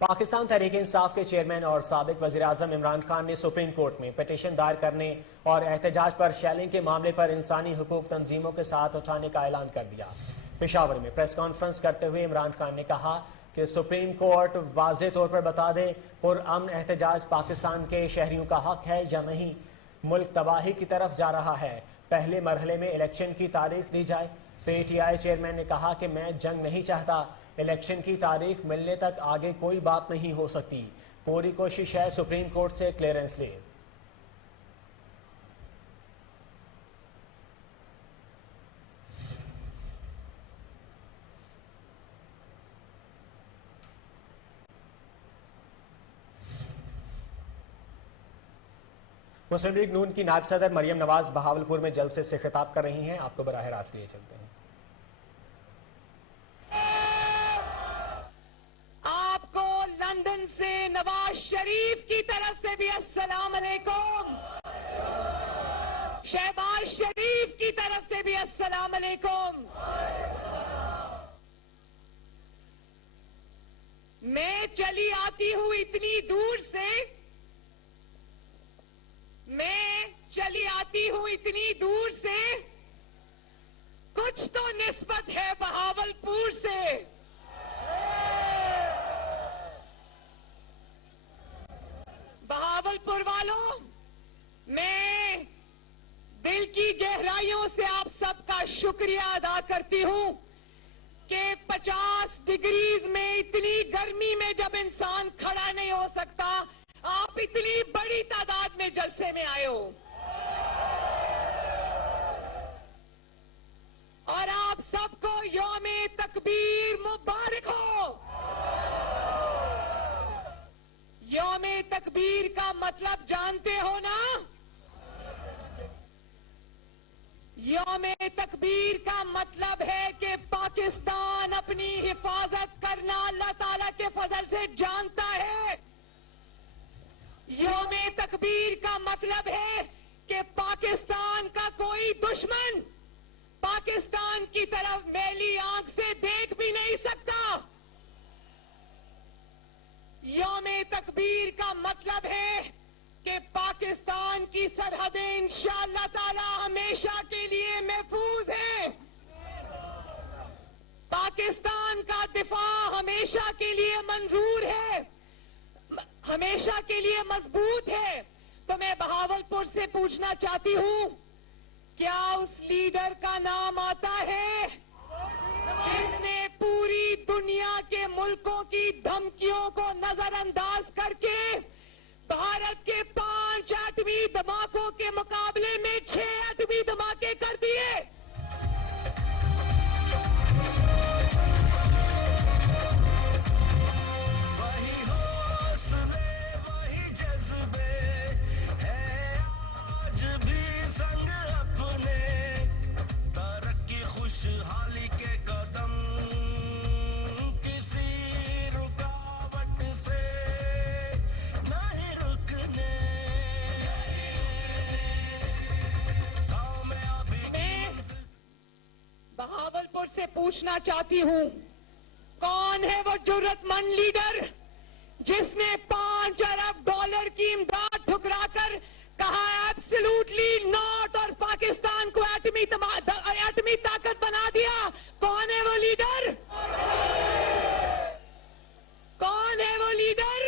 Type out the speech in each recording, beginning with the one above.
पाकिस्तान तहरीक इंसाफ के चेयरमैन और साबिक वज़ीर-ए-आज़म इमरान खान ने सुप्रीम कोर्ट में पिटीशन दायर करने और एहतजाज पर शेलिंग के मामले पर इंसानी हुकूक तंजीमों के साथ उठाने का ऐलान कर दिया। पेशावर में प्रेस कॉन्फ्रेंस करते हुए इमरान खान ने कहा कि सुप्रीम कोर्ट वाज़े तौर पर बता दे पुरअमन एहतजाज पाकिस्तान के शहरियों का हक है या नहीं। मुल्क तबाही की तरफ जा रहा है, पहले मरहले में इलेक्शन की तारीख दी जाए। पीटीआई चेयरमैन ने कहा कि मैं जंग नहीं चाहता, इलेक्शन की तारीख मिलने तक आगे कोई बात नहीं हो सकती। पूरी कोशिश है सुप्रीम कोर्ट से क्लियरेंस ले। मुस्लिम लीग नून की नायब सदर मरियम नवाज बहावलपुर में जलसे से खिताब कर रही हैं। आपको बराह रास्त लिए चलते हैं। आपको लंदन से नवाज शरीफ की तरफ से भी अस्सलाम अलैकुम, शहबाज शरीफ की तरफ से भी अस्सलाम अलैकुम। मैं चली आती हूं इतनी दूर से, मैं चली आती हूं इतनी दूर से, कुछ तो निस्बत है बहावलपुर से। बहावलपुर वालों, मैं दिल की गहराइयों से आप सबका शुक्रिया अदा करती हूं कि 50 डिग्रीज में इतनी गर्मी में जब इंसान खड़ा नहीं हो सकता, आप इतनी बड़ी तादाद में जलसे में आए हो और आप सबको यौमे तकबीर मुबारक हो। यौमे तकबीर का मतलब जानते हो ना? यौमे तकबीर का मतलब है कि पाकिस्तान अपनी हिफाजत करना अल्लाह ताला के फजल से जानता है। यौमे तकबीर का मतलब है कि पाकिस्तान का कोई दुश्मन पाकिस्तान की तरफ मैली आंख से देख भी नहीं सकता। यौमे तकबीर का मतलब है कि पाकिस्तान की सरहदें इंशाअल्लाह ताला हमेशा के लिए महफूज हैं। पाकिस्तान का दिफा हमेशा के लिए मंजूर है, हमेशा के लिए मजबूत है। तो मैं बहावलपुर से पूछना चाहती हूं, क्या उस लीडर का नाम आता है जिसने पूरी दुनिया के मुल्कों की धमकियों को नजरअंदाज करके भारत के 5 एटमी धमाकों के मुकाबले में 6 एटमी धमाके कर दिए? खुशहाली के कदम किसी रुकावट से नहीं रुकने। मैं बहावलपुर से पूछना चाहती हूं, कौन है वो जुर्रतमंद लीडर जिसने $5 अरब की इमदाद ठुकराकर कहा एब्सोल्युटली नॉट और पाकिस्तान को एटमी ताकत बना दिया? कौन है वो लीडर? कौन है वो लीडर?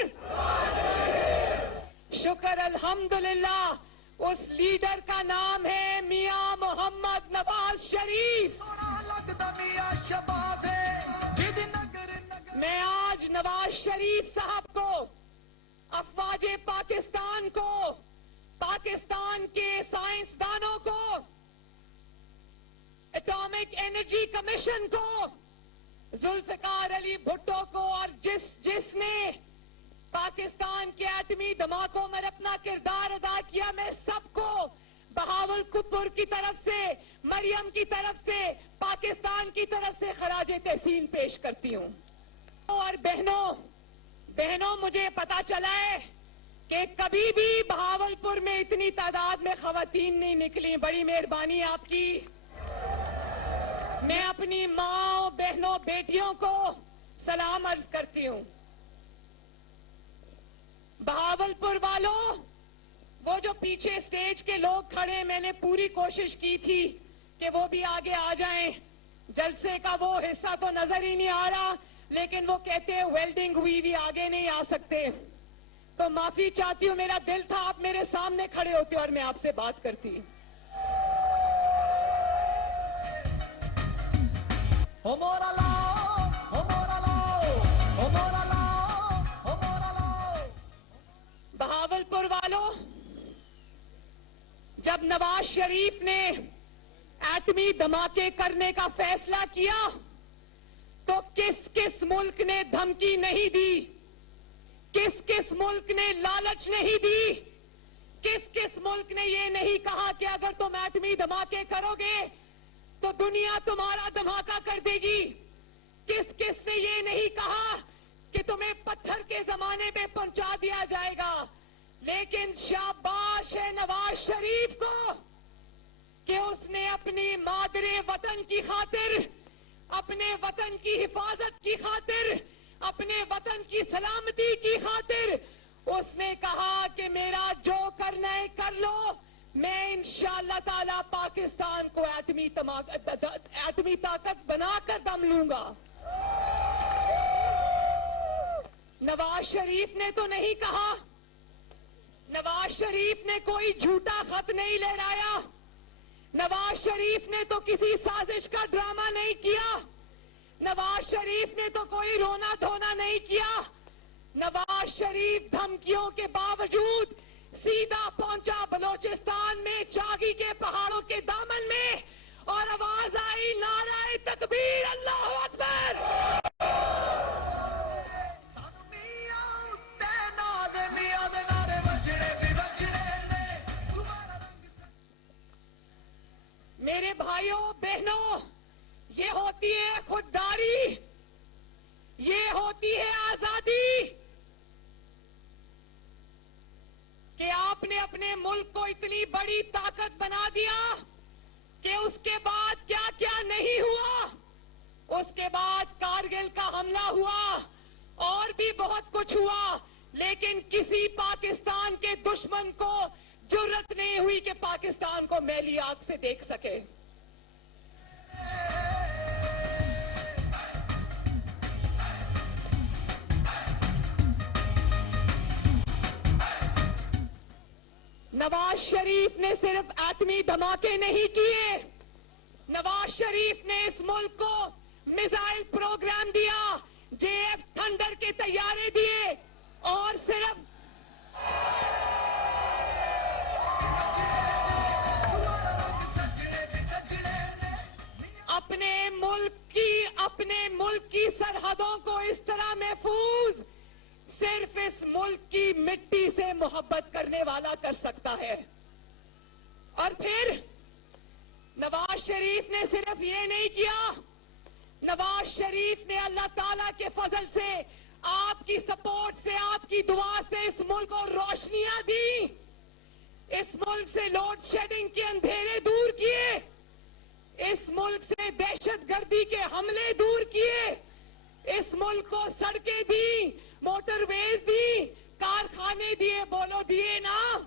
शुक्र अल्हम्दुलिल्लाह, उस लीडर का नाम है मियां मोहम्मद नवाज शरीफ। मैं आज नवाज शरीफ साहब को, अफवाजे पाकिस्तान को, पाकिस्तान के साइंसदानों को, एटॉमिक एनर्जी कमीशन को, जुल्फिकार अली भुट्टो को और जिसने पाकिस्तान के एटमी धमाकों में अपना किरदार अदा किया, मैं सबको बहावलपुर की तरफ से, मरियम की तरफ से, पाकिस्तान की तरफ से खराजे तहसीन पेश करती हूं। और बहनों, मुझे पता चला है कि कभी भी बहावलपुर में इतनी तादाद में खवातीन नहीं निकली। बड़ी मेहरबानी आपकी। मैं अपनी माँ, बहनों, बेटियों को सलाम अर्ज करती हूँ। बहावलपुर वालों, वो जो पीछे स्टेज के लोग खड़े, मैंने पूरी कोशिश की थी कि वो भी आगे आ जाएं। जलसे का वो हिस्सा तो नजर ही नहीं आ रहा, लेकिन वो कहते हैं वेल्डिंग हुई भी आगे नहीं आ सकते। तो माफी चाहती हूँ, मेरा दिल था आप मेरे सामने खड़े होते और मैं आपसे बात करती। हो मोरा लाओ, हो मोरा लाओ, हो मोरा लाओ, हो मोरा लाओ। बहावलपुर वालों, जब नवाज शरीफ ने एटमी धमाके करने का फैसला किया तो किस किस मुल्क ने धमकी नहीं दी, किस किस मुल्क ने लालच नहीं दी, किस किस मुल्क ने ये नहीं कहा कि अगर तुम एटमी धमाके करोगे तो दुनिया तुम्हारा धमाका कर देगी, किस किस ने ये नहीं कहा कि तुम्हें पत्थर के जमाने में पहुंचा दिया जाएगा। लेकिन शाबाश है नवाज शरीफ को कि उसने अपनी मादरे वतन की खातिर, अपने वतन की हिफाजत की खातिर, अपने वतन की सलामती की खातिर उसने कहा कि मेरा जो करना है कर लो, मैं इंशाअल्लाह ताला पाकिस्तान को एटमी ताकत बनाकर दम लूंगा। नवाज शरीफ ने तो नहीं कहा, नवाज शरीफ ने कोई झूठा खत नहीं लहराया, नवाज शरीफ ने तो किसी साजिश का ड्रामा नहीं किया, नवाज शरीफ ने तो कोई रोना धोना नहीं किया। नवाज शरीफ धमकियों के बावजूद सीधा पहुंचा बलोचिस्तान में चागी के पहाड़ों के दामन में, और आवाज आई नाराए तकबीर, अल्लाह अकबर। मेरे भाइयों बहनों, ये होती है खुददारी, ये होती है आजादी कि आपने अपने मुल्क को इतनी बड़ी ताकत बना दिया कि उसके बाद क्या क्या नहीं हुआ। उसके बाद कारगिल का हमला हुआ और भी बहुत कुछ हुआ, लेकिन किसी पाकिस्तान के दुश्मन को जुर्रत नहीं हुई कि पाकिस्तान को मैली आंख से देख सके। नवाज शरीफ ने सिर्फ एटमी धमाके नहीं किए, नवाज शरीफ ने इस मुल्क को मिसाइल प्रोग्राम दिया, जेएफ थंडर के तैयारे दिए, और सिर्फ अपने मुल्क की सरहदों को इस तरह महफूज सिर्फ इस मुल्क की मिट्टी से मोहब्बत करने वाला कर सकता है। और फिर नवाज शरीफ ने सिर्फ ये नहीं किया, नवाज शरीफ ने अल्लाह ताला के फजल से, आपकी सपोर्ट से, आपकी दुआ से इस मुल्क को रोशनियां दी, इस मुल्क से लोड शेडिंग के अंधेरे दूर किए, इस मुल्क से दहशतगर्दी के हमले दूर किए, इस मुल्क को सड़कें दी, मोटरवेज दी, कारखाने दिए, बोलो दिए ना।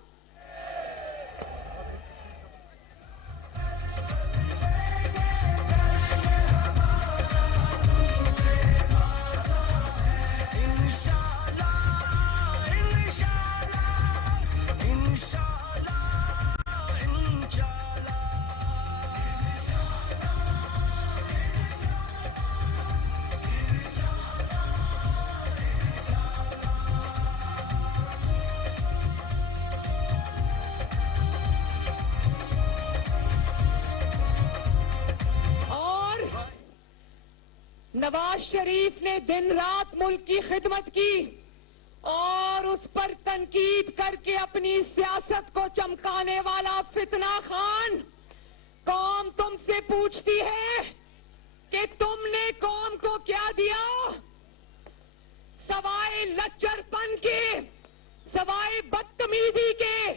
नवाज शरीफ ने दिन रात मुल्क की खिदमत की और उस पर तनकीद करके अपनी सियासत को चमकाने वाला फितना खान, कौम तुमसे पूछती है कि तुमने कौम को क्या दिया, सवाए लच्चरपन के, सवाए बदतमीजी के,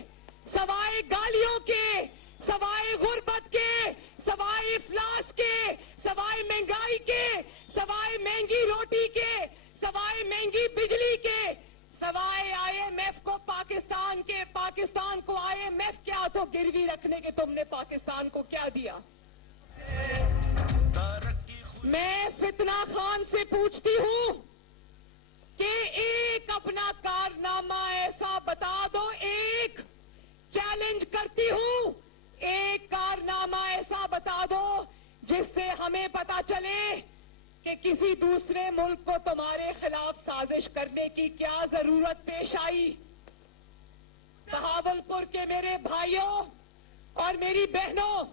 सवाए गालियों के, सवाए गुर्बत के, सवाए इफलास के, सवाए महंगाई के, सवाए महंगी रोटी के, सवाए महंगी बिजली के, सवाए IMF को गिरवी रखने के तुमने पाकिस्तान को क्या दिया? मैं फितना खान से पूछती हूं कि एक अपना कारनामा ऐसा बता दो, एक चैलेंज करती हूं, एक कारनामा ऐसा बता दो जिससे हमें पता चले कि किसी दूसरे मुल्क को तुम्हारे खिलाफ साजिश करने की क्या जरूरत पेश आई। बहावलपुर के मेरे भाइयों और मेरी बहनों,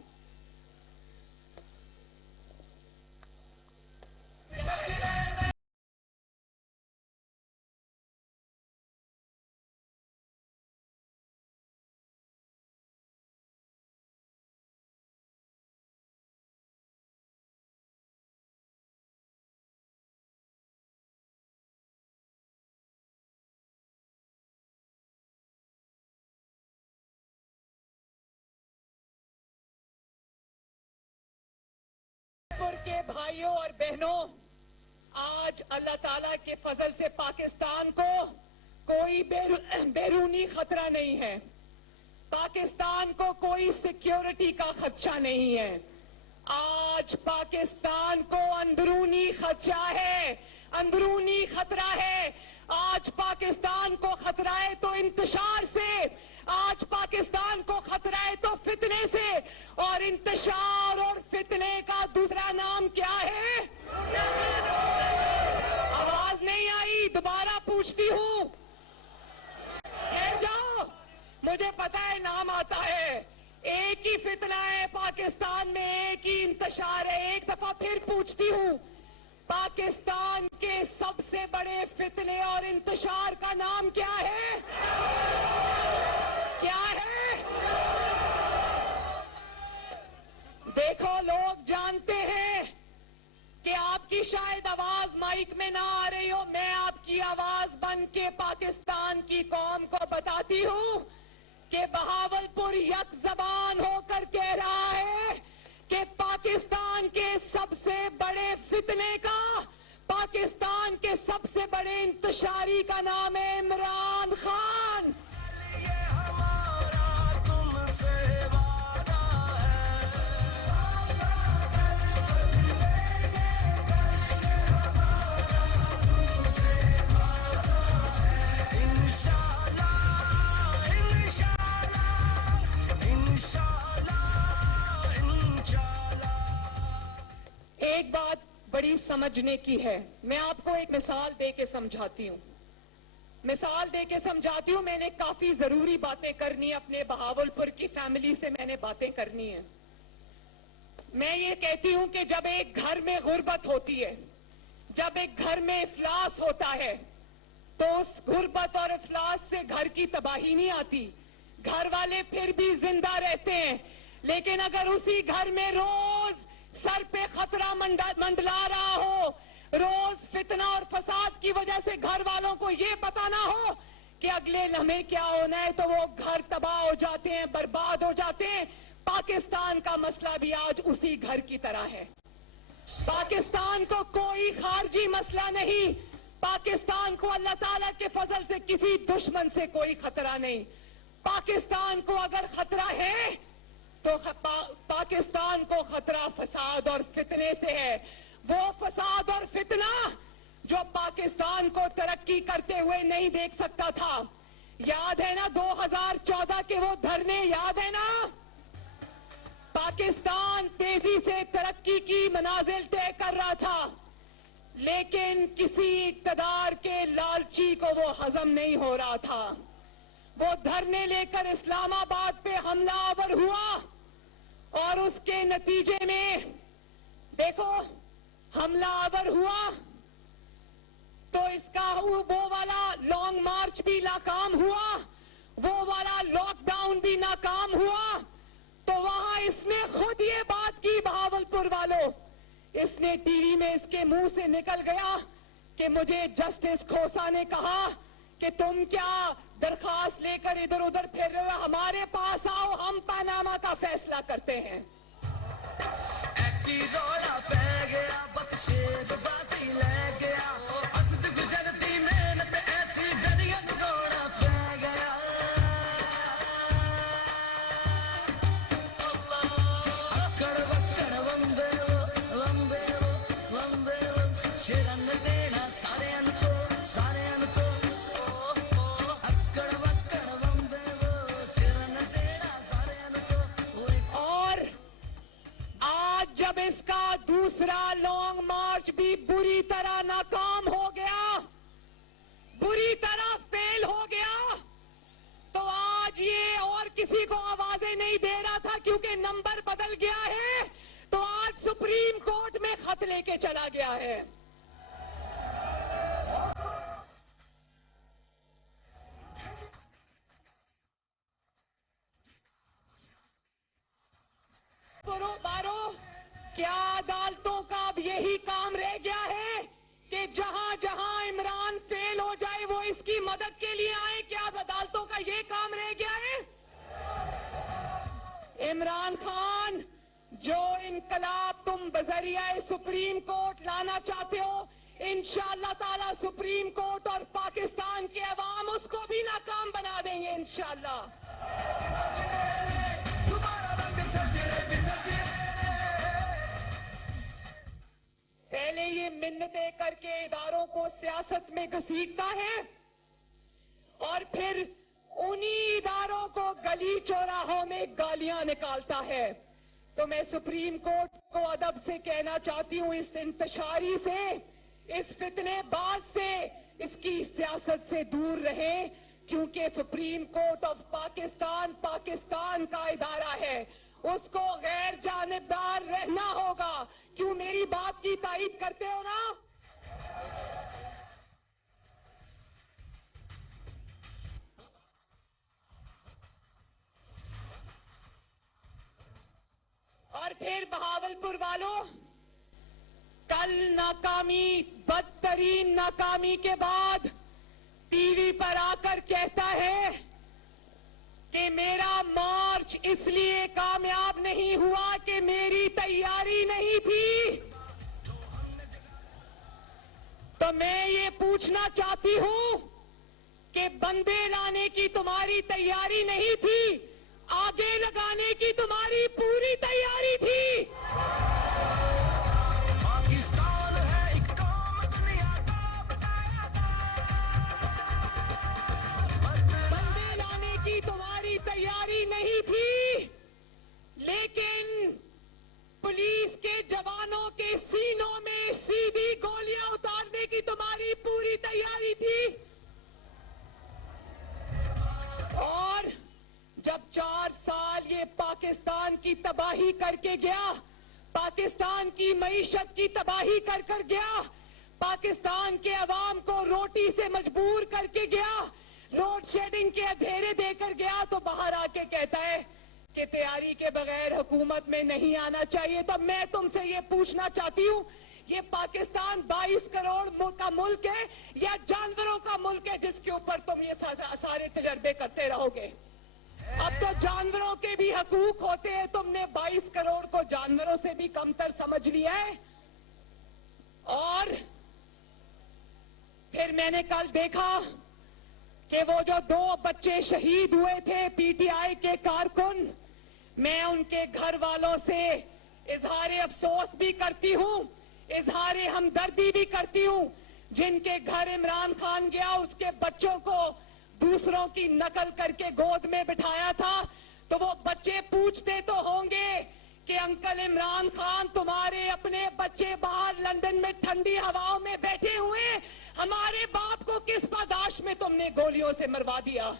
के भाइयों और बहनों, आज अल्लाह ताला के फजल से पाकिस्तान को कोई बैरूनी खतरा नहीं है, पाकिस्तान को कोई सिक्योरिटी का खदशा नहीं है। आज पाकिस्तान को अंदरूनी खदशा है, अंदरूनी खतरा है। आज पाकिस्तान को खतरा है तो इंतशार से, आज पाकिस्तान को खतरा है तो फितने से, और इंतशार और फितने का दूसरा नाम क्या है? आवाज नहीं आई, दोबारा पूछती हूं, ठहर जाओ, मुझे पता है नाम आता है। एक ही फितना है पाकिस्तान में, एक ही इंतशार है। एक दफा फिर पूछती हूं, पाकिस्तान के सबसे बड़े फितने और इंतशार का नाम क्या है? क्या है? देखो, लोग जानते हैं कि आपकी शायद आवाज माइक में ना आ रही हो, मैं आपकी आवाज बन के पाकिस्तान की कौम को बताती हूं कि बहावलपुर यक जबान होकर कह रहा है कि पाकिस्तान के सबसे बड़े फितने का, पाकिस्तान के सबसे बड़े इंतशारी का नाम है इमरान खान। एक बात बड़ी समझने की है, मैं आपको एक मिसाल दे के समझाती हूँ, मिसाल दे के समझाती हूँ। मैंने काफी जरूरी बातें करनी है, अपने बहावलपुर की फैमिली से मैंने बातें करनी है। मैं ये कहती हूँ कि जब एक घर में गुर्बत होती है, जब एक घर में इफलास होता है, तो उस गुर्बत और इफलास से घर की तबाही नहीं आती, घर वाले फिर भी जिंदा रहते हैं। लेकिन अगर उसी घर में रोज सर पे खतरा मंडला रहा हो, रोज फितना और फसाद की वजह से घर वालों को ये पता ना हो कि अगले लम्हे क्या होना है, तो वो घर तबाह हो जाते हैं, बर्बाद हो जाते हैं। पाकिस्तान का मसला भी आज उसी घर की तरह है। पाकिस्तान को कोई खारजी मसला नहीं, पाकिस्तान को अल्लाह ताला के फजल से किसी दुश्मन से कोई खतरा नहीं। पाकिस्तान को अगर खतरा है तो पाकिस्तान को खतरा फसाद और फितने से है। वो फसाद और फितना जो पाकिस्तान को तरक्की करते हुए नहीं देख सकता था। याद है ना 2014 के वो धरने, याद है ना? पाकिस्तान तेजी से तरक्की की मनाजिल तय कर रहा था, लेकिन किसी इक्तदार के लालची को वो हजम नहीं हो रहा था। वो धरने लेकर इस्लामाबाद पे हमलावर हुआ और उसके नतीजे में देखो, हमलावर हुआ तो इसका वो वाला लॉन्ग मार्च भी नाकाम हुआ, वो वाला लॉकडाउन भी नाकाम हुआ। तो वहां इसने खुद ये बात की, बहावलपुर वालों, इसने टीवी में इसके मुंह से निकल गया कि मुझे जस्टिस खोसा ने कहा कि तुम क्या दरखास्त लेकर इधर उधर फिर रहे हो, हमारे पास आओ, हम पनामा का फैसला करते हैं। दूसरा लॉन्ग मार्च भी बुरी तरह नाकाम हो गया, बुरी तरह फेल हो गया। तो आज ये और किसी को आवाजें नहीं दे रहा था क्योंकि नंबर बदल गया है, तो आज सुप्रीम कोर्ट में खत लेके चला गया है। बारो क्या अदालतों का अब यही काम रह गया है कि जहां जहां इमरान फेल हो जाए वो इसकी मदद के लिए आए? क्या अब अदालतों का ये काम रह गया है? इमरान खान, जो इनकलाब तुम बजरिया सुप्रीम कोर्ट लाना चाहते हो, इंशाअल्लाह ताला सुप्रीम कोर्ट और पाकिस्तान के अवाम उसको भी नाकाम बना देंगे इंशाअल्लाह। पहले ये मिन्नतें करके इदारों को सियासत में घसीटता है और फिर उन्हीं इदारों को गली चौराहों में गालियां निकालता है। तो मैं सुप्रीम कोर्ट को अदब से कहना चाहती हूं, इस इंतशारी से, इस फितनेबाज से, इसकी सियासत से दूर रहे, क्योंकि supreme court of Pakistan Pakistan का इदारा है, उसको गैर जानिबदार रहना होगा। क्यों मेरी बात की तायीद करते हो ना? और फिर बहावलपुर वालों, कल नाकामी, बदतरीन नाकामी के बाद टीवी पर आकर कहता है कि मेरा मार्च इसलिए कामयाब नहीं हुआ कि मेरी तैयारी नहीं थी। तो मैं ये पूछना चाहती हूं कि बंदे लाने की तुम्हारी तैयारी नहीं थी, आगे लगाने की तुम्हारी पूरी तैयारी थी। पाकिस्तान है एक काम दुनिया का बताया बंदे लाने की तुम्हारी तैयारी नहीं थी, लेकिन पुलिस के जवानों के सीनों में सीधी गोलियां उतारने की तुम्हारी पूरी तैयारी थी। और जब 4 साल ये पाकिस्तान की तबाही करके गया, पाकिस्तान की मईशत की तबाही कर कर गया, पाकिस्तान के अवाम को रोटी से मजबूर करके गया, लोड शेडिंग के अंधेरे देकर गया, तो बाहर आके कहता है कि तैयारी के बगैर हुकूमत में नहीं आना चाहिए। तो मैं तुमसे ये पूछना चाहती हूँ, ये पाकिस्तान 22 करोड़ का मुल्क है या जानवरों का मुल्क है जिसके ऊपर तुम ये सारे तजर्बे करते रहोगे? अब तो जानवरों के भी हकूक होते हैं, तुमने 22 करोड़ को जानवरों से भी कमतर समझ लिया है। और फिर मैंने कल देखा कि वो जो 2 बच्चे शहीद हुए थे पीटीआई के कारकुन, मैं उनके घर वालों से इजहार अफसोस भी करती हूं, इजहार हमदर्दी भी करती हूं। जिनके घर इमरान खान गया, उसके बच्चों को दूसरों की नकल करके गोद में बिठाया था, तो वो बच्चे पूछते तो होंगे कि अंकल इमरान खान, तुम्हारे अपने बच्चे बाहर लंदन में ठंडी हवाओं में बैठे हुए, हमारे बाप को किस पादाश में तुमने गोलियों से मरवा दिया?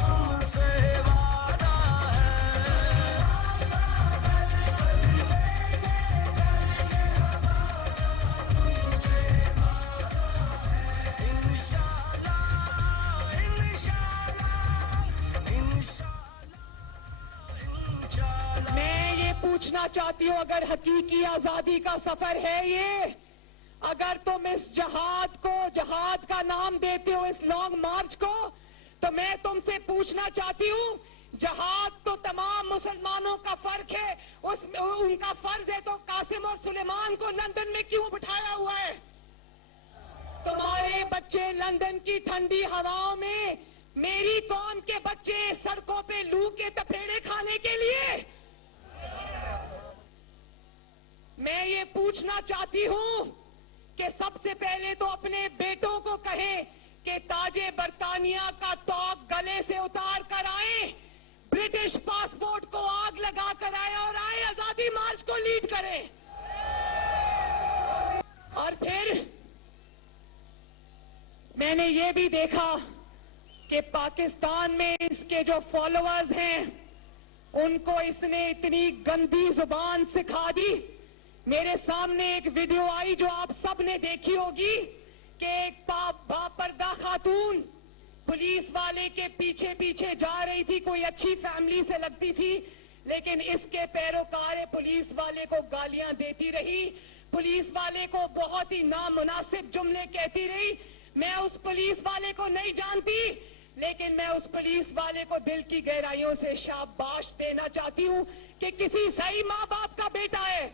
तुमसे वादा मैं ये पूछना चाहती हूँ, अगर हकीकी आजादी का सफर है ये, अगर तुम इस जहाद को, जहाद का नाम देते हो इस लॉन्ग मार्च को, तो मैं तुमसे पूछना चाहती हूँ, जहाद तो तमाम मुसलमानों का फर्क है, उनका फर्ज है, तो कासिम और सुलेमान को लंदन में क्यों बिठाया हुआ है? तुम्हारे बच्चे लंदन की ठंडी हवाओं में, मेरी कौम के बच्चे सड़कों पे लू के तपेड़े खाने के लिए। मैं ये पूछना चाहती हूं कि सबसे पहले तो अपने बेटों को कहें कि ताजे बरतानिया का तौक गले से उतार कर आए, ब्रिटिश पासपोर्ट को आग लगा कर आए और आए आजादी मार्च को लीड करें। और फिर मैंने ये भी देखा कि पाकिस्तान में इसके जो फॉलोअर्स हैं उनको इसने इतनी गंदी जुबान सिखा दी। मेरे सामने एक वीडियो आई जो आप सब ने देखी होगी कि एक बापर्दा खातून पुलिस वाले के पीछे पीछे जा रही थी, कोई अच्छी फैमिली से लगती थी, लेकिन इसके पैरोकार पुलिस वाले को गालियां देती रही, पुलिस वाले को बहुत ही नामुनासिब जुमले कहती रही। मैं उस पुलिस वाले को नहीं जानती, लेकिन मैं उस पुलिस वाले को दिल की गहराइयों से शाबाश देना चाहती हूं कि किसी सही माँ बाप का बेटा है।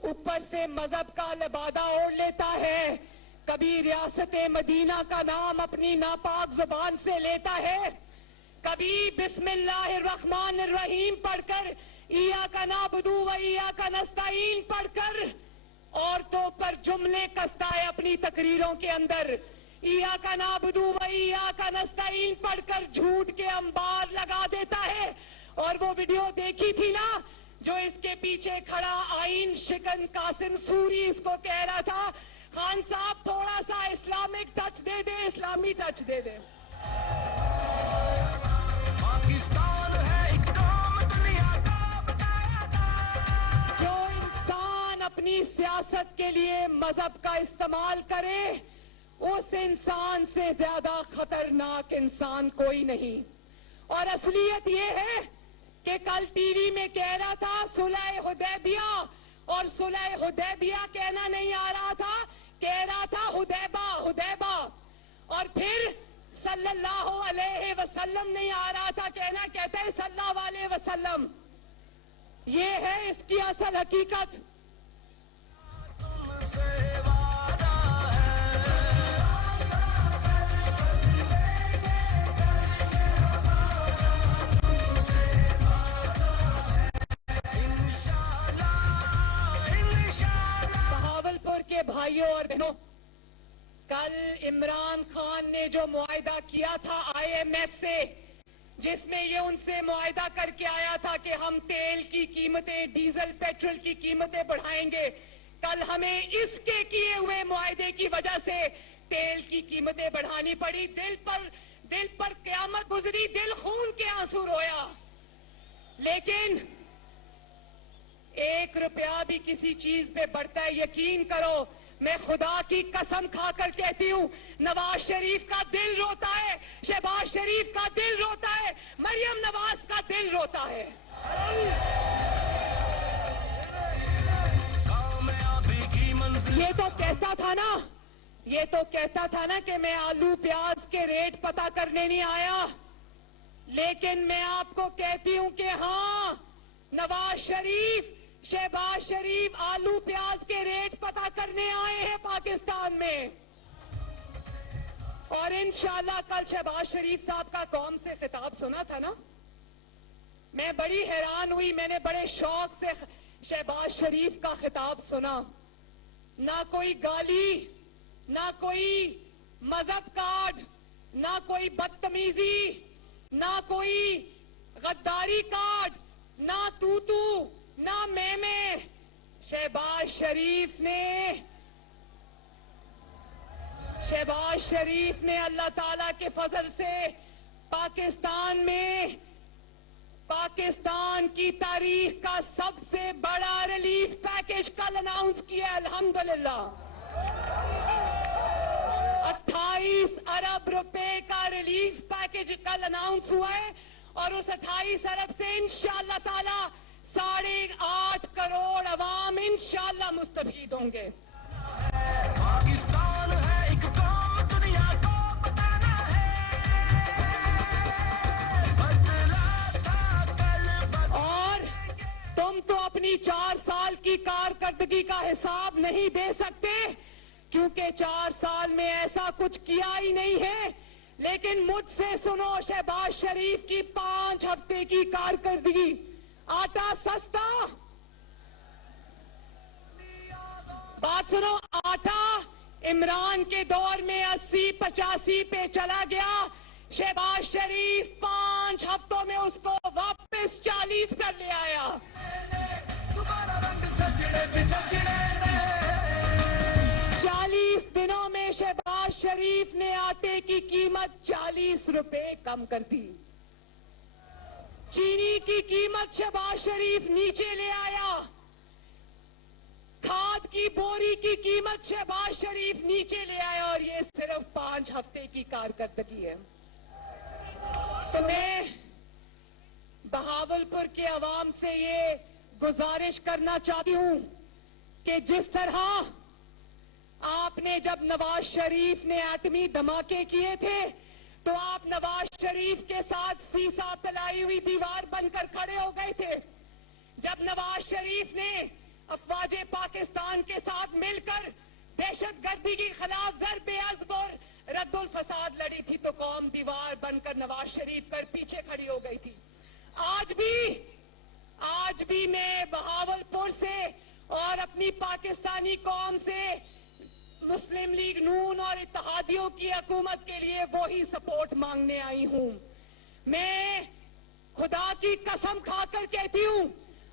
ऊपर से मजहब का लिबादा ओढ़ लेता है, कभी रियासत मदीना का नाम अपनी नापाक जुबान से लेता है, कभी बिस्मिल्लाहिर्रहमानिर्रहीम पढ़कर इया का नाबुदु व इया का नस्ताईन पढ़कर औरतों पर जुमले कसता है अपनी तकरीरों के अंदर। इया का नाबुदु व इया का नस्ताईन पढ़कर झूठ के अंबार लगा देता है। और वो वीडियो देखी थी ना, जो इसके पीछे खड़ा आइन शिकन कासिम सूरी इसको कह रहा था, खान साहब थोड़ा सा इस्लामिक टच दे दे, इस्लामी टच दे दे। पाकिस्तान है एक कौम दुनिया का बताया था। जो इंसान अपनी सियासत के लिए मजहब का इस्तेमाल करे, उस इंसान से ज्यादा खतरनाक इंसान कोई नहीं। और असलियत ये है कि कल टीवी में कह रहा था सुलह हुदैबिया, और सुलह हुदैबिया कहना नहीं आ रहा था, कह रहा था हुदैबा हुदैबा। और फिर सल्लल्लाहु अलैहि वसल्लम नहीं आ रहा था कहना, कहता है सल्लल्लाहु अलैहि वसल्लम। ये है इसकी असल हकीकत। बहावलपुर के भाइयों और बहनों, कल इमरान खान ने जो मुआहिदा किया था IMF से, जिसमें ये उनसे मुआहिदा करके आया था कि हम तेल की कीमतें, डीजल पेट्रोल की कीमतें बढ़ाएंगे, कल हमें इसके किए हुए मुआहिदे की वजह से तेल की कीमतें बढ़ानी पड़ी। दिल पर क़यामत गुजरी, दिल खून के आंसू रोया। लेकिन 1 रुपया भी किसी चीज पे बढ़ता है, यकीन करो, मैं खुदा की कसम खाकर कहती हूँ, नवाज शरीफ का दिल रोता है, शहबाज शरीफ का दिल रोता है, मरियम नवाज का दिल रोता है। ये तो कहता था ना, ये तो कहता था ना कि मैं आलू प्याज के रेट पता करने नहीं आया, लेकिन मैं आपको कहती हूँ कि हाँ, नवाज शरीफ, शहबाज शरीफ आलू प्याज के रेट पता करने आए हैं पाकिस्तान में। और इंशाल्लाह कल शहबाज शरीफ साहब का कौम से खिताब सुना था ना, मैं बड़ी हैरान हुई, मैंने बड़े शौक से शहबाज शरीफ का खिताब सुना। ना कोई गाली, ना कोई मजहब कार्ड, ना कोई बदतमीजी, ना कोई गद्दारी कार्ड, ना तू ना मैं। शहबाज शरीफ ने अल्लाह ताला के फजल से पाकिस्तान की तारीख का सबसे बड़ा रिलीफ पैकेज कल अनाउंस किया, अल्हम्दुलिल्लाह। 28 अरब रुपए का रिलीफ पैकेज कल अनाउंस हुआ है, और उस 28 अरब से इंशाअल्लाह ताला 8.5 करोड़ अवाम इंशाअल्लाह मुस्तफीद होंगे। पाकिस्तान है एक कौम दुनिया को बताना है, बदला था कल और तुम तो अपनी 4 साल की कारकर्दगी का हिसाब नहीं दे सकते, क्योंकि 4 साल में ऐसा कुछ किया ही नहीं है। लेकिन मुझसे सुनो, शहबाज शरीफ की 5 हफ्ते की कारकर्दगी, आटा सस्ता, बात सुनो, आटा इमरान के दौर में 80-85 पे चला गया। शहबाज शरीफ 5 हफ्तों में उसको वापस 40 पर ले आया। दोबारा रंग सजने भी सजने ने 40 दिनों में शहबाज शरीफ ने आटे की कीमत 40 रुपए कम कर दी। चीनी की कीमत शहबाज शरीफ नीचे ले आया। खाद की बोरी की कीमत शहबाज शरीफ नीचे ले आया, और ये सिर्फ 5 हफ्ते की कारकर्दगी है। तो मैं बहावलपुर के अवाम से ये गुजारिश करना चाहती हूं कि जिस तरह आपने जब नवाज शरीफ ने एटमी धमाके किए थे, तो आप नवाज शरीफ के साथ सीसा तलाई हुई दीवार बनकर खड़े हो गए थे। जब नवाज शरीफ ने अफवाजे पाकिस्तान के साथ मिलकर दहशतगर्दी के खिलाफ ज़र्ब-ए-अज़्ब और रद्दुल फसाद लड़ी थी, तो कौम दीवार बनकर नवाज शरीफ पर पीछे खड़ी हो गई थी। आज भी मैं बहावलपुर से और अपनी पाकिस्तानी कौम से मुस्लिम लीग नून और इत्तेहादियों की हुकूमत के लिए वही सपोर्ट मांगने आई हूं। मैं खुदा की कसम खाकर कहती हूं,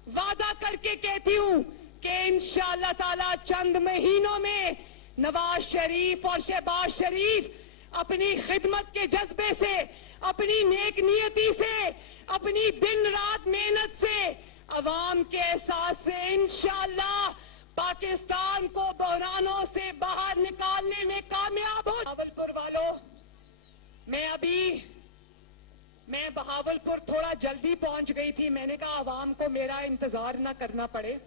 वादा करके कहती हूं कि इंशाअल्लाह ताला चंद महीनों में नवाज शरीफ और शहबाज शरीफ अपनी खिदमत के जज्बे से, अपनी नेक नियति से, अपनी दिन रात मेहनत से, अवाम के एहसास से इंशाअल्लाह पाकिस्तान को बहरानों से बाहर निकालने में कामयाब हो। बहावलपुर वालों, मैं बहावलपुर थोड़ा जल्दी पहुंच गई थी। मैंने कहा अवाम को मेरा इंतजार ना करना पड़े,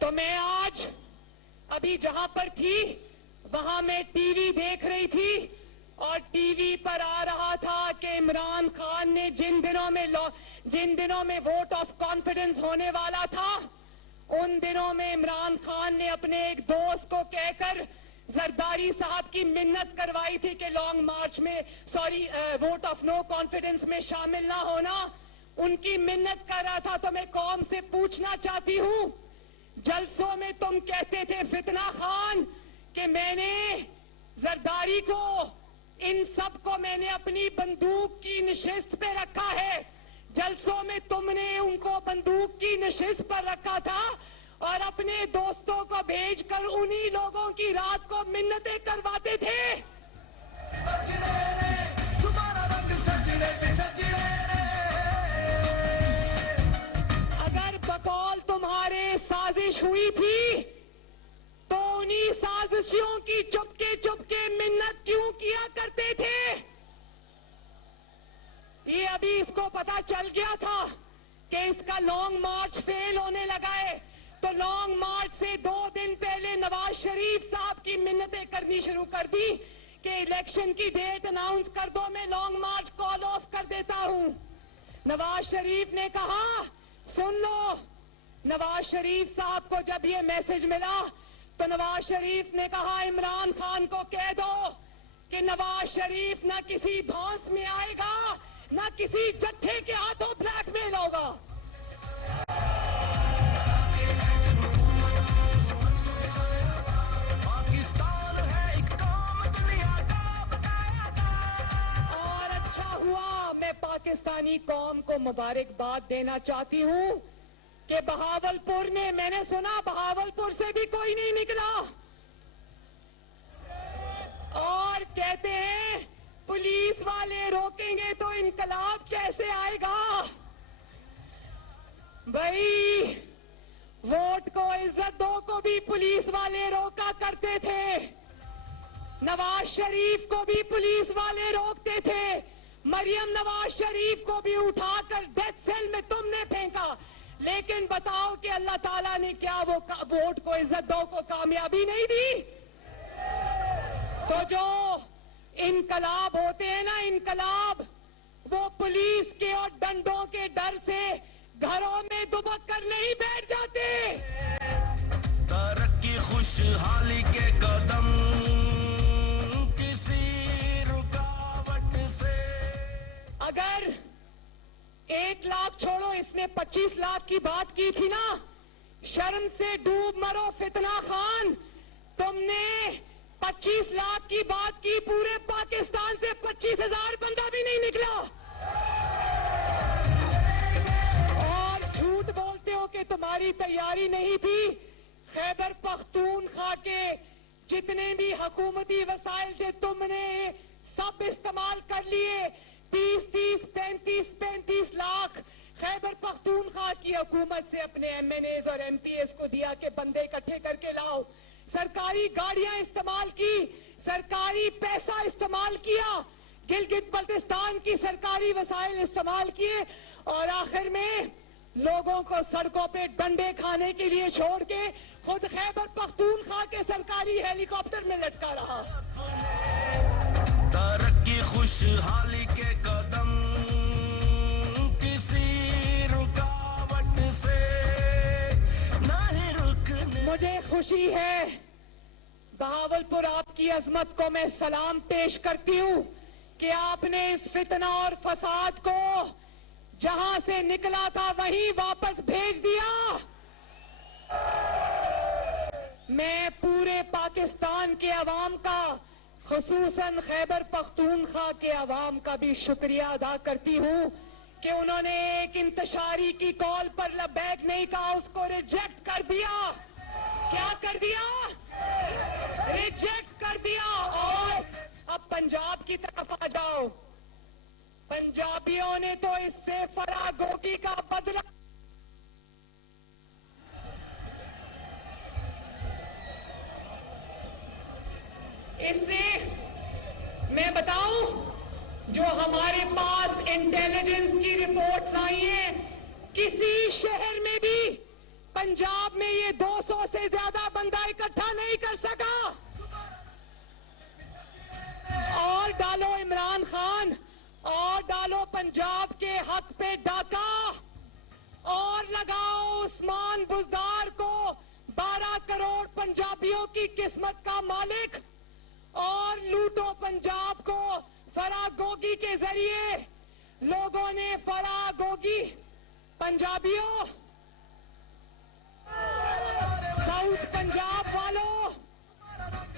तो मैं आज अभी जहां पर थी वहां मैं टीवी देख रही थी, और टीवी पर आ रहा था कि इमरान खान ने जिन दिनों में वोट ऑफ कॉन्फिडेंस होने वाला था, उन दिनों में इमरान खान ने अपने एक दोस्त को कहकर जरदारी साहब की मिन्नत करवाई थी कि लॉन्ग मार्च में वोट ऑफ नो कॉन्फिडेंस में शामिल ना होना। उनकी मिन्नत कर रहा था। तो मैं कौम से पूछना चाहती हूं, जलसों में तुम कहते थे फितना खान कि मैंने जरदारी को, इन सब को मैंने अपनी बंदूक की नशिस्त पे रखा है। जलसों में तुमने उनको बंदूक की नशिस्त पर रखा था और अपने दोस्तों को भेजकर उन्हीं लोगों की रात को मिन्नतें करवाते थे। सजने ने दोबारा रंग सजने भी सजने ने अगर बकौल तुम्हारे साजिश हुई थी, तो उन्हीं साजिशों की चुपके चुपके मिन्नत क्यों किया करते थे? ये अभी इसको पता चल गया था कि इसका लॉन्ग मार्च फेल होने लगा है, तो लॉन्ग मार्च से 2 दिन पहले नवाज शरीफ साहब की मिन्नतें करनी शुरू कर दी कि इलेक्शन की डेट अनाउंस कर दो, मैं लॉन्ग मार्च कॉल ऑफ कर देता हूं। नवाज शरीफ ने कहा, सुन लो। नवाज शरीफ साहब को जब ये मैसेज मिला, तो नवाज शरीफ ने कहा इमरान खान को कह दो कि नवाज शरीफ ना किसी धौंस में आएगा, ना किसी जत्थे के हाथों ब्लैकमेल होगा। पाकिस्तान है एक कौम दुनिया का बताया था। और अच्छा हुआ, मैं पाकिस्तानी कौम को मुबारकबाद देना चाहती हूं कि बहावलपुर में, मैंने सुना बहावलपुर से भी कोई नहीं निकला, और कहते हैं पुलिस वाले रोकेंगे तो इनकलाब कैसे आएगा। भाई, वोट को इज्जत दो को भी पुलिस वाले रोका करते थे, नवाज शरीफ को भी पुलिस वाले रोकते थे, मरियम नवाज शरीफ को भी उठाकर डेथ सेल में तुमने फेंका। लेकिन बताओ कि अल्लाह ताला ने क्या वो वोट को इज्जत दो को कामयाबी नहीं दी? तो जो इनकलाब होते हैं ना, इनकलाब, वो पुलिस के और डंडों के डर से घरों में दुबक कर नहीं बैठ जाते। तरक्की खुशहाली के कदम किसी रुकावट से। अगर 1 लाख छोड़ो, इसने 25 लाख की बात की थी ना, शर्म से डूब मरो फितना खान। तुमने 25 लाख की बात की, पूरे पाकिस्तान से 25,000 बंदा भी नहीं निकला। और झूठ बोलते हो कि तुम्हारी तैयारी नहीं थी। खैबर पख्तूनख्वा के जितने भी हुकूमती वसाइल थे तुमने सब इस्तेमाल कर लिए। 30-30, 35-35 लाख खैबर पख्तूनख्वा की हुकूमत से अपने MNAs और MPs को दिया कि बंदे इकट्ठे करके लाओ। सरकारी गाड़ियां इस्तेमाल की, सरकारी पैसा इस्तेमाल किया, गिलगित बल्तिस्तान की सरकारी वसाइल इस्तेमाल किए और आखिर में लोगों को सड़कों पे डंडे खाने के लिए छोड़ के खुद खैबर पख्तूनख्वा के सरकारी हेलीकॉप्टर में लटका रहा। तरक्की खुशहाली के कदम किसी रुकावट से नहीं रुकने। मुझे खुशी है, बहावलपुर आपकी अजमत को मैं सलाम पेश करती हूँ कि आपने इस फितना और फसाद को जहां से निकला था वहीं वापस भेज दिया। मैं पूरे पाकिस्तान के अवाम का, खुसूसन खैबर पख्तूनख्वा के अवाम का भी शुक्रिया अदा करती हूँ कि उन्होंने एक इंतशारी की कॉल पर लबैक नहीं कहा, उसको रिजेक्ट कर दिया। क्या कर दिया? रिजेक्ट कर दिया। और अब पंजाब की तरफ आ जाओ। पंजाबियों ने तो इससे फरागोगी का बदला। इससे मैं बताऊं, जो हमारे पास इंटेलिजेंस की रिपोर्ट्स आई हैं, किसी शहर में भी पंजाब में ये 200 से ज्यादा बंदा इकट्ठा नहीं कर सका। और डालो इमरान खान, और डालो पंजाब के हक पे डाका, और लगाओ उस्मान बुजदार को 12 करोड़ पंजाबियों की किस्मत का मालिक, और लूटो पंजाब को। फरागोगी के जरिए लोगों ने फरागोगी पंजाबियों, साउथ पंजाब वालों,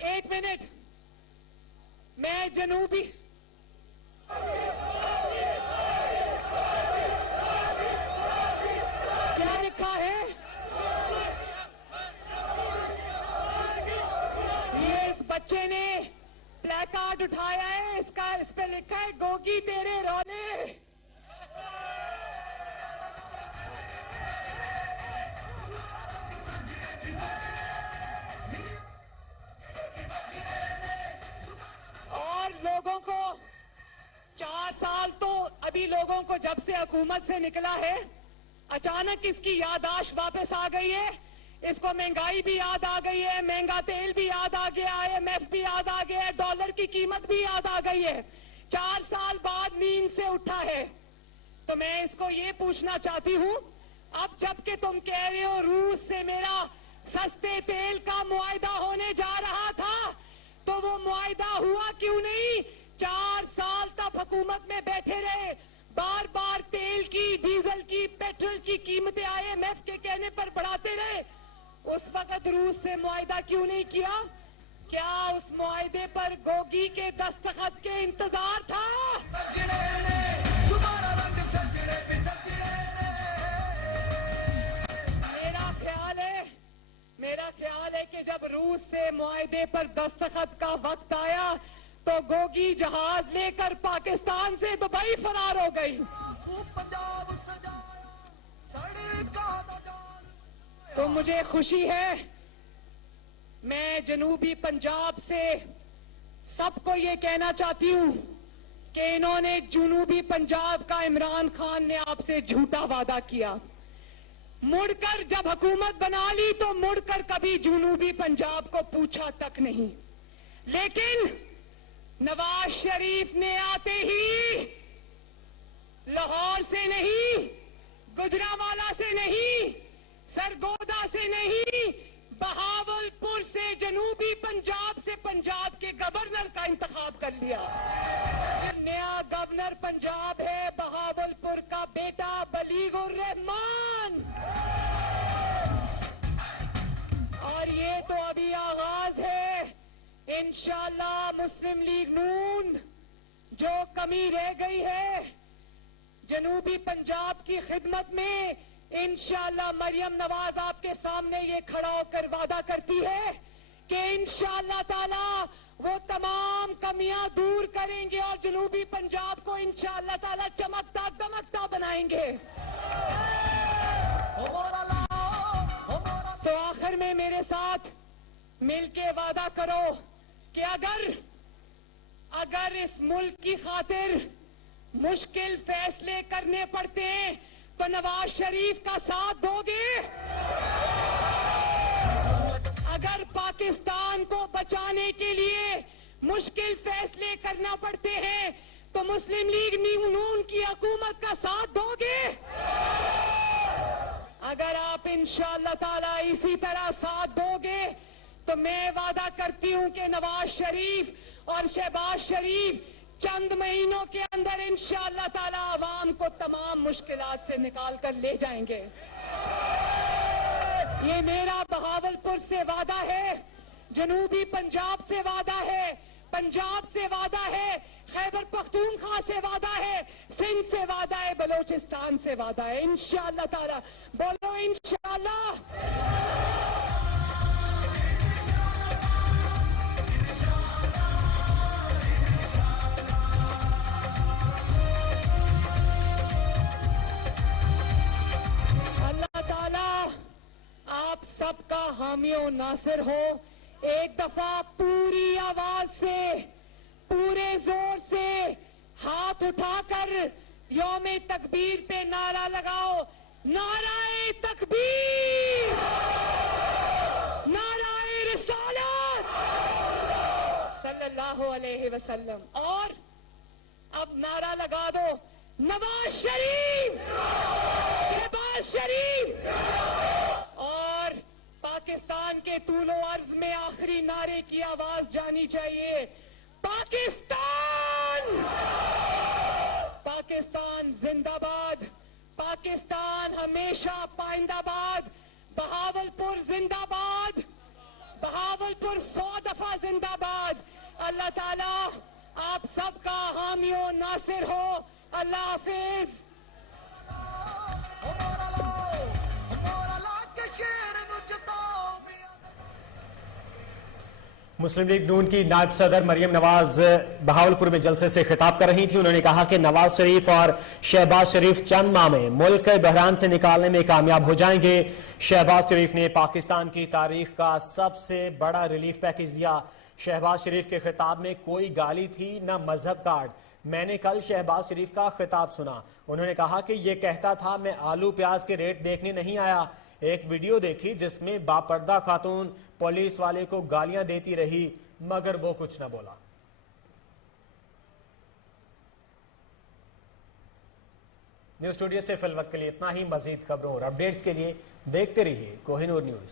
एक मिनट, मैं जनूबी क्या लिखा है ये? इस बच्चे ने प्लेकार्ड उठाया है, इस पे लिखा है गोगी तेरे रोने। और लोगों को 4 साल तो अभी लोगों को जब से हुकूमत से निकला है, अचानक इसकी याददाश्त वापस आ गई है। इसको महंगाई भी याद आ गई है, महंगा तेल भी याद आ गया, IMF भी याद आ गया है, डॉलर की कीमत भी याद आ गई है। 4 साल बाद नींद से उठा है। तो मैं इसको ये पूछना चाहती हूँ, अब जबकि तुम कह रहे हो रूस से मेरा सस्ते तेल का मुआहदा होने जा रहा था, तो वो मुआहदा हुआ क्यों नहीं? 4 साल तक हुकूमत में बैठे रहे, बार बार तेल की, डीजल की, पेट्रोल की कीमतें IMF के कहने पर बढ़ाते रहे। उस वक्त रूस से मुआहदा क्यों नहीं किया? क्या उस मुआहदे पर गोगी के दस्तखत के इंतजार था? मेरा ख्याल है कि जब रूस से मुआहदे पर दस्तखत का वक्त आया तो गोगी जहाज लेकर पाकिस्तान से दुबई फरार हो गई। तो मुझे खुशी है, मैं जनूबी पंजाब से सबको ये कहना चाहती हूँ कि इन्होंने जनूबी पंजाब का इमरान खान ने आपसे झूठा वादा किया। मुड़कर जब हुकूमत बना ली तो मुड़कर कभी जनूबी पंजाब को पूछा तक नहीं। लेकिन नवाज शरीफ ने आते ही लाहौर से नहीं, गुजरावाला से नहीं, सरगोदा से नहीं, बहावलपुर से जनूबी पंजाब से पंजाब के गवर्नर का इंतखाब कर लिया। नया गवर्नर पंजाब है बहावलपुर का बेटा बलीगुर रहमान। आगाज है। इंशाअल्लाह मुस्लिम लीग नून जो कमी रह गई है जनूबी पंजाब की खिदमत में, इंशाअल्लाह मरियम नवाज आपके सामने ये खड़ा होकर वादा करती है कि इंशाअल्लाह ताला वो तमाम कमियां दूर करेंगे और जनूबी पंजाब को इंशाअल्लाह ताला चमकता दमकता बनाएंगे। तो आखिर में मेरे साथ मिलके वादा करो कि अगर इस मुल्क की खातिर मुश्किल फैसले करने पड़ते हैं तो नवाज शरीफ का साथ दोगे? अगर पाकिस्तान को बचाने के लिए मुश्किल फैसले करना पड़ते हैं तो मुस्लिम लीग नून की हुकूमत का साथ दोगे? अगर आप इंशाअल्लाह ताला इसी तरह साथ दोगे तो मैं वादा करती हूं कि नवाज शरीफ और शहबाज शरीफ चंद महीनों के अंदर इंशाअल्लाह ताला आवाम को तमाम मुश्किलात से निकाल कर ले जाएंगे। ये मेरा बहावलपुर से वादा है, जनूबी पंजाब से वादा है, पंजाब से वादा है, खैबर पख्तूनख्वा से वादा है, सिंध से वादा है, बलोचिस्तान से वादा है। इंशाअल्लाह ताला बोलो इंशाअल्लाह। आप सबका हामी और नासिर हो। एक दफा पूरी आवाज से, पूरे जोर से हाथ उठाकर यौमे तकबीर पे नारा लगाओ, नाराए तकबीर, नाराए रिसालत सल्लल्लाहु अलैहि वसल्लम। और अब नारा लगा दो, नवाज शरीफ, शहबाज शरीफ। और पाकिस्तान के तूलो अर्ज में आखिरी नारे की आवाज जानी चाहिए, पाकिस्तान, पाकिस्तान जिंदाबाद, पाकिस्तान हमेशा पाइंदाबाद, बहावलपुर जिंदाबाद, बहावलपुर 100 दफा जिंदाबाद। अल्लाह ताला आप सबका हामी और नासिर हो। अल्लाह हाफिज। मुस्लिम लीग नून की नायब सदर मरियम नवाज बहावलपुर में जलसे से खिताब कर रही थी। उन्होंने कहा कि नवाज शरीफ और शहबाज शरीफ चंद माह में मुल्क के बहरान से निकालने में कामयाब हो जाएंगे। शहबाज शरीफ ने पाकिस्तान की तारीख का सबसे बड़ा रिलीफ पैकेज दिया। शहबाज शरीफ के खिताब में कोई गाली थी न मजहब कार्ड। मैंने कल शहबाज शरीफ का खिताब सुना। उन्होंने कहा कि यह कहता था मैं आलू प्याज के रेट देखने नहीं आया। एक वीडियो देखी जिसमें बापर्दा खातून पुलिस वाले को गालियां देती रही मगर वो कुछ न बोला। न्यूज स्टूडियो से फिल वक्त के लिए इतना ही। मजीद खबरों और अपडेट्स के लिए देखते रहिए कोहिनूर न्यूज।